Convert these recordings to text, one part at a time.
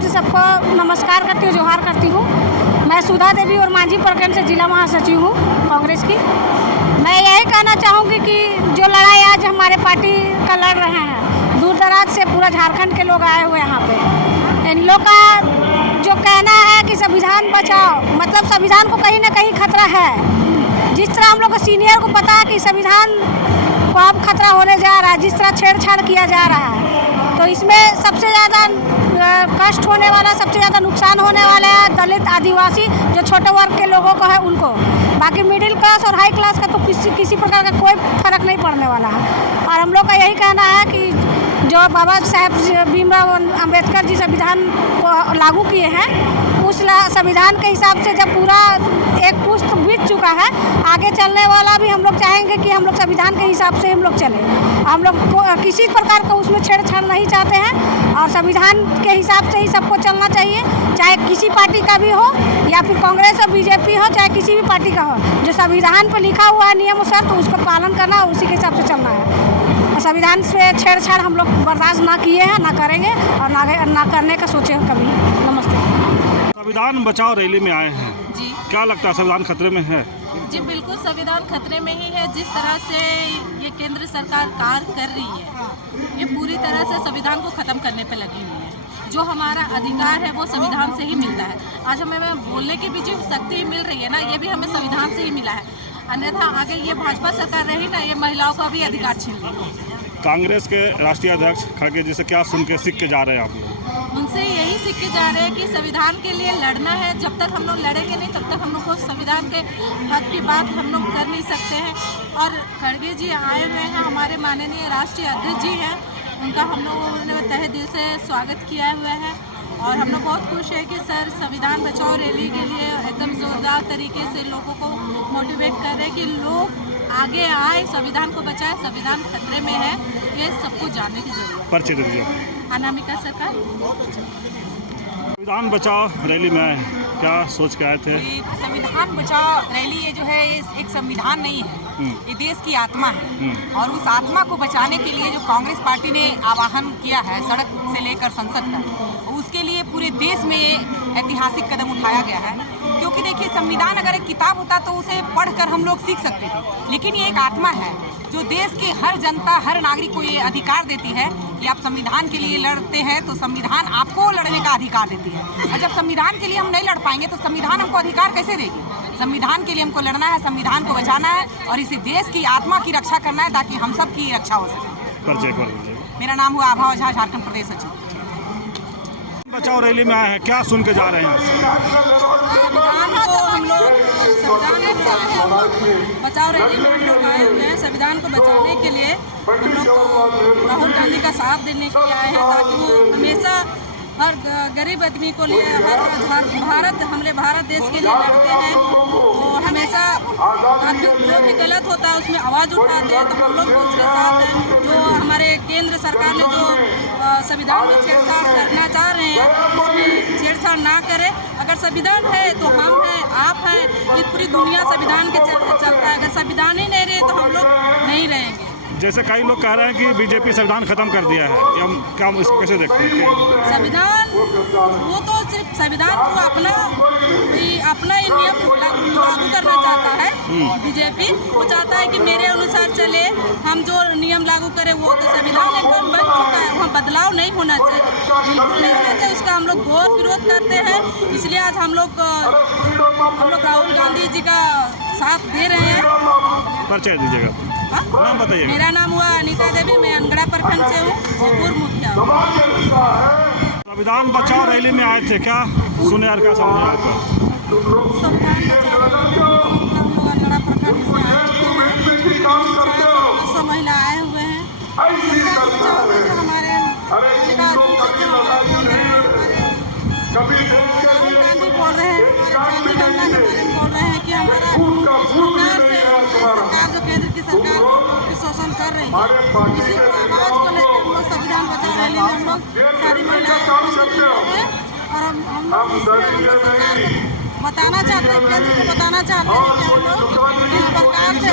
माध्यम से सबको नमस्कार करती हूँ, जोहार करती हूँ। मैं सुधा देवी और मांझी प्रखंड से जिला महासचिव हूँ कांग्रेस की। मैं यही कहना चाहूँगी कि जो लड़ाई आज हमारे पार्टी का लड़ रहे हैं, दूर दराज से पूरा झारखंड के लोग आए हुए यहाँ पे, इन लोग का जो कहना है कि संविधान बचाओ, मतलब संविधान को कहीं ना कहीं खतरा है। जिस तरह हम लोग को सीनियर को पता है कि संविधान को अब खतरा होने जा रहा है, जिस तरह छेड़छाड़ किया जा रहा है, तो इसमें सबसे ज़्यादा कष्ट होने वाला, सबसे ज़्यादा नुकसान होने वाला है दलित, आदिवासी, जो छोटे वर्ग के लोगों को है उनको। बाकी मिडिल क्लास और हाई क्लास का तो किसी प्रकार का कोई फर्क नहीं पड़ने वाला है। और हम लोग का यही कहना है कि जो बाबा साहेब भीमराव अंबेडकर जी संविधान को लागू किए हैं, उस संविधान के हिसाब से जब पूरा एक पुस्त बीत चुका है, आगे चलने वाला भी हम लोग चाहेंगे कि हम लोग संविधान के हिसाब से हम लोग चलें। हम लोग किसी प्रकार का उसमें छेड़छाड़ नहीं चाहते हैं और संविधान के हिसाब से ही सबको चलना चाहिए, चाहे किसी पार्टी का भी हो या फिर कांग्रेस और बीजेपी हो, चाहे किसी भी पार्टी का हो। जो संविधान पर लिखा हुआ है नियम और शर्त, उसको पालन करना, उसी के हिसाब से चलना है। संविधान से छेड़छाड़ हम लोग बर्दाश्त ना किए हैं, ना करेंगे और ना करने का सोचे हैं कभी। नमस्ते। संविधान बचाओ रैली में आए हैं जी, क्या लगता है संविधान खतरे में है? जी बिल्कुल संविधान खतरे में ही है। जिस तरह से ये केंद्र सरकार कार्य कर रही है, ये पूरी तरह से संविधान को ख़त्म करने पे लगी हुई है। जो हमारा अधिकार है वो संविधान से ही मिलता है। आज हमें बोलने की भी जो शक्ति मिल रही है ना, ये भी हमें संविधान से ही मिला है। अन्यथा आगे ये भाजपा सरकार रही ना, ये महिलाओं का भी अधिकार छीन लेगी। कांग्रेस के राष्ट्रीय अध्यक्ष खड़गे जी से क्या सुन के सीख के जा रहे हैं आप लोग? उनसे यही सीख के जा रहे हैं कि संविधान के लिए लड़ना है। जब तक हम लोग लड़ेंगे नहीं, तब तक हम लोग को संविधान के हक की बात हम लोग कर नहीं सकते हैं। और खड़गे जी आए हुए हैं, हमारे माननीय राष्ट्रीय अध्यक्ष जी हैं, उनका हम लोगों ने तहे दिल से स्वागत किया हुआ है। और हम लोग बहुत खुश है कि सर संविधान बचाओ रैली के लिए एकदम ज़ोरदार तरीके से लोगों को मोटिवेट कर रहे हैं कि लोग आगे आए, संविधान को बचाए। संविधान खतरे में है, ये सबको जानने की जरूरत है। परिचय दीजिए। अनामिका सरकार। संविधान बचाओ रैली में आए हैं, क्या सोच के आए थे? संविधान बचाओ रैली ये जो है एक संविधान नहीं है, ये देश की आत्मा है। और उस आत्मा को बचाने के लिए जो कांग्रेस पार्टी ने आह्वान किया है सड़क से लेकर संसद तक, उसके लिए पूरे देश में ये ऐतिहासिक कदम उठाया गया है। क्योंकि देखिए, संविधान अगर एक किताब होता तो उसे पढ़कर हम लोग सीख सकते थे, लेकिन ये एक आत्मा है जो देश के हर जनता, हर नागरिक को ये अधिकार देती है कि आप संविधान के लिए लड़ते हैं तो संविधान आपको लड़ने का अधिकार देती है। और जब संविधान के लिए हम नहीं लड़ पाएंगे तो संविधान हमको अधिकार कैसे देगी? संविधान के लिए हमको लड़ना है, संविधान को बचाना है और इसे देश की आत्मा की रक्षा करना है ताकि हम सब की रक्षा हो सके। परिचय कर दीजिए। मेरा नाम हुआ आभा ओझा, झारखंड प्रदेश सचिव। बचाओ रैली में आए हैं, क्या सुन के जा रहे हैं? संविधान को हम लोग बचाओ रैली में हम लोग आए हुए हैं। संविधान को बचाने के लिए हम लोग राहुल गांधी का साथ देने के लिए आए हैं, ताकि वो हमेशा हर गरीब आदमी को लिए हमारे भारत देश के लिए लड़ते हैं। वो हमेशा जो भी गलत होता है उसमें आवाज़ उठाते हैं, तो हम लोग भी उसके साथ हैं। जो हमारे केंद्र सरकार ने जो संविधान में छेड़छाड़ करना चाह रहे हैं, उसमें छेड़छाड़ ना करें। अगर संविधान है तो हम हैं, आप हैं, ये पूरी दुनिया संविधान के चलता है। अगर संविधान ही नहीं रहे तो हम लोग नहीं रहेंगे। जैसे कई लोग कह रहे हैं कि बीजेपी संविधान खत्म कर दिया है, क्या हम इसको कैसे देखते हैं? संविधान वो तो सिर्फ संविधान को अपना ही नियम लागू करना चाहता है। बीजेपी वो चाहता है कि मेरे अनुसार चले, हम जो नियम लागू करें वो तो संविधान एकदम बन चुका है, वहाँ बदलाव नहीं होना चाहिए, बिल्कुल नहीं होना चाहिए। उसका हम लोग बहुत विरोध करते हैं। इसलिए आज हम लोग राहुल गांधी जी का साथ दे रहे हैं। परिचय दीजिएगा। नाम बताइए। मेरा नाम हुआ अनीता देवी, मैं अनगढ़ा प्रखंड से हूँ और पूर्व मुखिया हूँ। संविधान बचाओ रैली में आए थे, क्या सुने और क्या समझे आपका? संविधान बचाओ हम लोग अनगढ़ा प्रखंड से आए हुए हैं, 600 महिला आए हुए हैं। संविधान बचाओ में जो हमारे राहुल गांधी बोल रहे हैं, हमारे गंगा के बारे में बोल रहे हैं कि हमारा सरकार जो केंद्र की सरकार शोषण कर रही है, इसी आवाज़ को लेकर हम लोग संविधान बचाओ रैली में हम लोग सारी महिलाएं हैं। और हम लोग सरकार को बताना चाहते हैं, केंद्र को बताना चाहते हैं कि हम लोग किस प्रकार से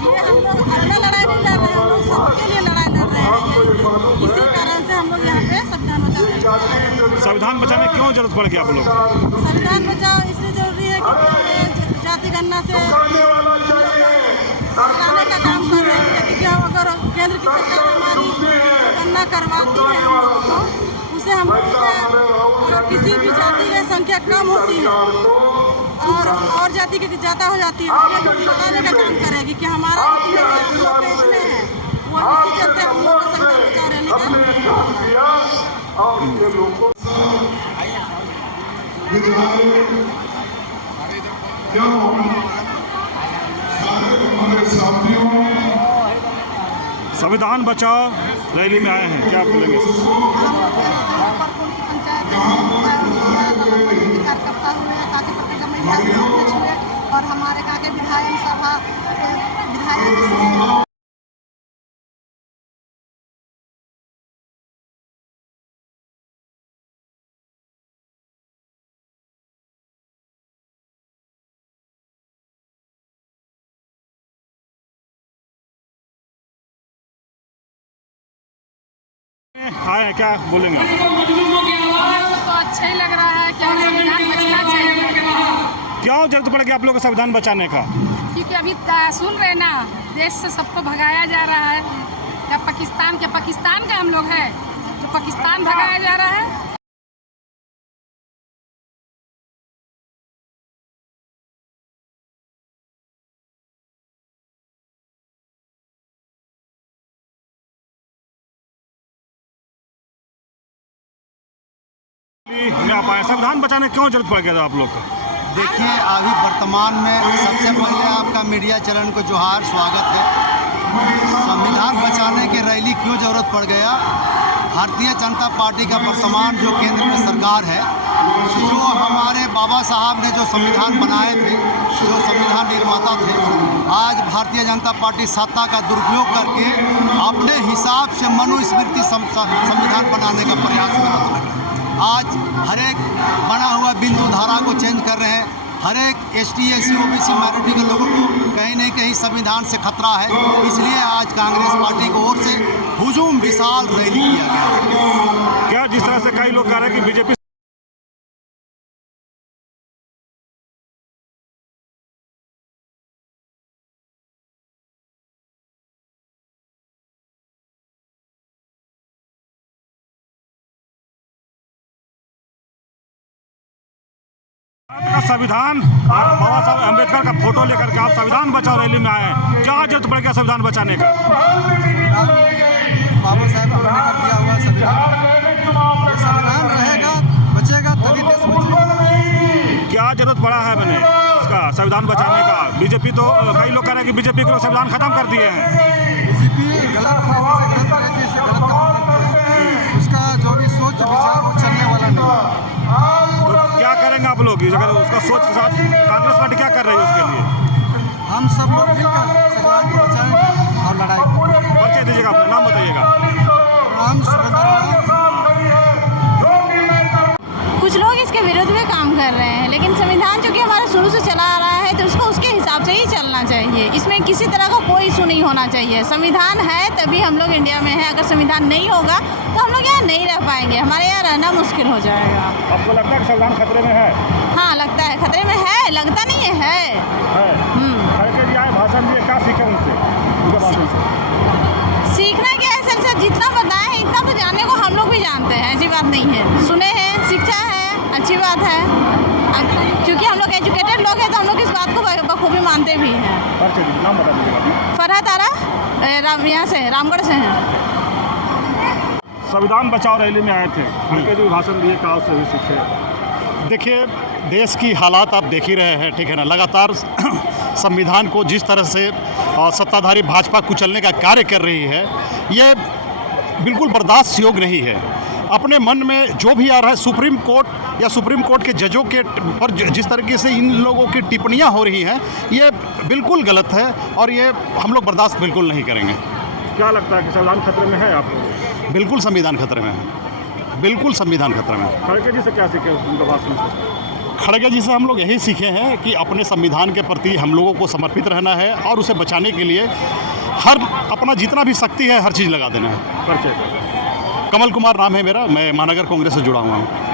ये हम लोग अपना लड़ाई नहीं लड़ रहे हैं, हम लोग सबके लिए लड़ाई लड़ रहे हैं। इसी कारण से हम लोग यहाँ पे संविधान बचाओ रैली संविधान बचाने क्यों जरूरत पड़ गई आप लोग? संविधान बचाओ इसलिए जरूरी है कि जाति गणना से हटाने का काम कर रहे हैं। क्योंकि अगर केंद्र की सरकार हमारी गणना करवाती है हम लोगों को, उसे हम लोग किसी भी जाति की संख्या कम होती है और जाति की ज़्यादा हो जाती है, उसमें बताने का काम करेगी कि हमारा इतने है, हम लोग के इतने हैं। वो इसी चलते हम लोग का संविधान बचाओ रहने संविधान बचाओ रैली में आए हैं, क्या बोलेंगे? कार्यकर्ता हुए, काके पट्टी का महिला अध्यक्ष हुए और हमारे काके विधायक सभा विधायक आए हैं, क्या बोलेंगे आप? तो अच्छा ही लग रहा है कि हमें संविधान बचना चाहिए, क्यों जरूरत पड़ गई आप लोग को संविधान बचाने का? क्योंकि अभी सुन रहे ना, देश से सबको भगाया जा रहा है। क्या पाकिस्तान का हम लोग हैं जो पाकिस्तान भगाया जा रहा है? में आप आए, संविधान बचाने क्यों जरूरत पड़ गया था आप लोग को? देखिए, अभी वर्तमान में सबसे पहले आपका मीडिया चैनल को जोहार, स्वागत है। संविधान बचाने की रैली क्यों ज़रूरत पड़ गया? भारतीय जनता पार्टी का वर्तमान जो केंद्र में सरकार है, जो हमारे बाबा साहब ने जो संविधान बनाए थे, जो संविधान निर्माता थे, आज भारतीय जनता पार्टी सत्ता का दुरुपयोग करके अपने हिसाब से मनुस्मृति संविधान बनाने का प्रयास में रत है। आज हर एक बना हुआ बिंदु धारा को चेंज कर रहे हैं। हर एक ST SC OBC माइनॉरिटी के लोगों को कहीं न कहीं संविधान से खतरा है, इसलिए आज कांग्रेस पार्टी की ओर से हुजूम विशाल रैली किया गया। क्या जिस तरह से कई लोग कह रहे हैं कि बीजेपी का संविधान बाबा साहब अम्बेडकर का फोटो लेकर के आप संविधान बचाओ रैली में आए हैं, क्या जरूरत पड़ गया संविधान बचाने का? बाबा साहब ने कर दिया हुआ संविधान रहेगा, बचेगा तभी देश बचेगा। क्या जरूरत पड़ा है मैंने इसका संविधान बचाने का? बीजेपी तो कई लोग कह रहे हैं कि बीजेपी को संविधान खत्म कर दिए हैं। बीजेपी गलत नीति से गलत काम करती है, उसका जो भी सोच विचार वो चलने वाला नहीं। तो क्या करेंगे आप लोग अगर उसका सोच के साथ कांग्रेस पार्टी क्या कर रही है उसके लिए? हम सब लोग मिलकर संविधान को बचाएंगे और लड़ाई करेंगे। परिचय दीजिएगा, अपना नाम बताइएगा। कुछ लोग इसके विरोध में काम कर रहे हैं, लेकिन संविधान जो कि हमारा शुरू से चला आ रहा है तो उसको उसके हिसाब से ही चलना चाहिए। इसमें किसी तरह का कोई इशू नहीं होना चाहिए। संविधान है तभी हम लोग इंडिया में हैं, अगर संविधान नहीं होगा तो हम लोग यहाँ नहीं रह पाएंगे, हमारे यहाँ रहना मुश्किल हो जाएगा। आपको लगता है कि संविधान खतरे में है? हाँ, लगता है खतरे में है, लगता नहीं है। खड़के जी आए, भाषण दिए, क्या सीखे उनसे, उनके भाषण से? सीखना क्या है सर, जितना बताए हैं इतना तो जानने को हम लोग भी जानते हैं, ऐसी बात नहीं है। सुने हैं, शिक्षा है, अच्छी बात है। क्योंकि हम लोग एजुकेटेड लोग हैं तो हम लोग इस बात को बखूबी मानते भी हैं। नाम बता दीजिएगा। फरहत आरा, यहाँ से रामगढ़ से हैं। संविधान बचाओ रैली में आए थे, खड़के जी भाषण दिए, क्या उससे भी सीखे? देखिए, देश की हालात आप देख ही रहे हैं, ठीक है ना। लगातार संविधान को जिस तरह से सत्ताधारी भाजपा कुचलने का कार्य कर रही है, ये बिल्कुल बर्दाश्त योग्य नहीं है। अपने मन में जो भी आ रहा है, सुप्रीम कोर्ट या सुप्रीम कोर्ट के जजों के पर जिस तरीके से इन लोगों की टिप्पणियां हो रही हैं, ये बिल्कुल गलत है और ये हम लोग बर्दाश्त बिल्कुल नहीं करेंगे। क्या लगता है कि संविधान खतरे में है आपको? बिल्कुल संविधान खतरे में है, बिल्कुल संविधान खतरे में है। खड़के जी से क्या सीखे उनके भाषण से? खड़गे जी से हम लोग यही सीखे हैं कि अपने संविधान के प्रति हम लोगों को समर्पित रहना है और उसे बचाने के लिए हर अपना जितना भी शक्ति है हर चीज़ लगा देना है। परिचय कमल कुमार नाम है मेरा, मैं महानगर कांग्रेस से जुड़ा हुआ हूँ।